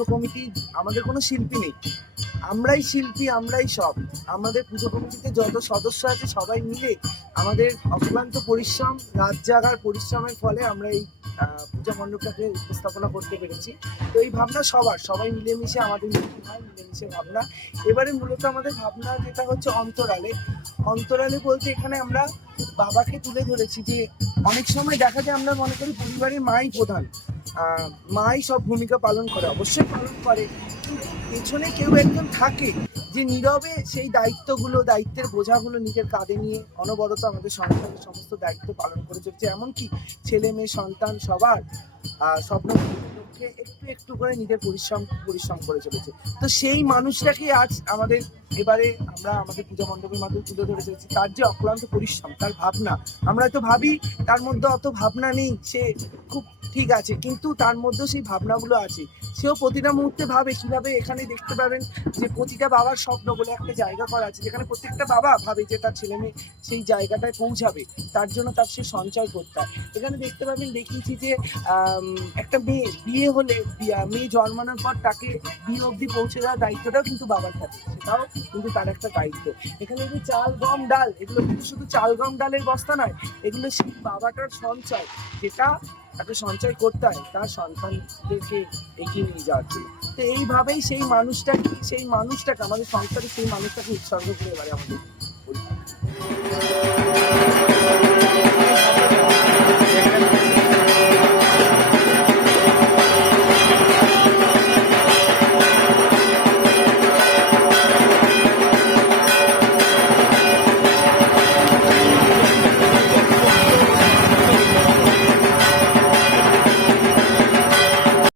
পুজো committee, আমাদের কোনো শিল্পী নেই, আমরাই শিল্পী, আমরাই সব। আমাদের পুজো কমিটিতে যত সদস্য আছে সবাই মিলে আমাদের অক্লান্ত পরিশ্রম, রাত জাগার পরিশ্রমের ফলে আমরা এই পূজা মণ্ডপটাকে উপস্থাপনা করতে পেরেছি। তো এই ভাবনা সবাই মিলেমিশে আমাদের মিটিং হয়, মিলেমিশে ভাবনা। এবারে মূলত আমাদের ভাবনা যেটা হচ্ছে অন্তরালে বলতে এখানে আমরা বাবাকে তুলে ধরেছি। যে অনেক সময় দেখা যায় আমরা মনে করি পরিবারের মাই প্রধান, মাই সব ভূমিকা পালন করে, অবশ্যই পালন করে, কিন্তু পেছনে কেউ একজন থাকে যে নীরবে সেই দায়িত্বের বোঝাগুলো নিজের কাঁধে নিয়ে অনবরত আমাদের সংসারের সমস্ত দায়িত্ব পালন করে চলছে। এমনকি ছেলে মেয়ে সন্তান সবার স্বপ্ন লক্ষ্যে একটু একটু করে নিজের পরিশ্রম করে চলেছে। তো সেই মানুষটাকে আজ এবারে আমরা আমাদের পূজা মণ্ডপের মাধ্যমে তুলে ধরে চলেছি। তার যে অক্লান্ত পরিশ্রম, তার ভাবনা, আমরা হয়তো ভাবি তার মধ্যে অত ভাবনা নেই, সে খুব ঠিক আছে, কিন্তু তার মধ্যেও সেই ভাবনাগুলো আছে। সেও প্রতিটা মুহূর্তে ভাবে কিভাবে, এখানে দেখতে পাবেন যে প্রতিটা বাবার স্বপ্ন বলে একটা জায়গা করা আছে, যেখানে প্রত্যেকটা বাবা ভাবে যে তার ছেলে মেয়ে সেই জায়গাটায় পৌঁছাবে, তার জন্য তার সে সঞ্চয় করতে হয়। এখানে দেখতে পাবেন, দেখিয়েছি যে একটা বিয়ে হলে মেয়ে জন্মানোর পর তাকে বিয়ে অবধি পৌঁছে দেওয়ার দায়িত্বটাও কিন্তু বাবার থাকে, সেটাও কিন্তু তার একটা দায়িত্ব। এখানে যে চাল গম ডাল, এগুলো কিন্তু শুধু চাল গম ডালের বস্তা নয়, এগুলো সেই বাবাটার সঞ্চয়, যেটা তাকে সঞ্চয় করতে হয় তার সন্তানদেরকে এগিয়ে নিয়ে যাওয়ার জন্য। তো এইভাবেই সেই মানুষটাকে আমাদের সংসারে সেই মানুষটাকে উৎসর্গ করে এবারে আমাদের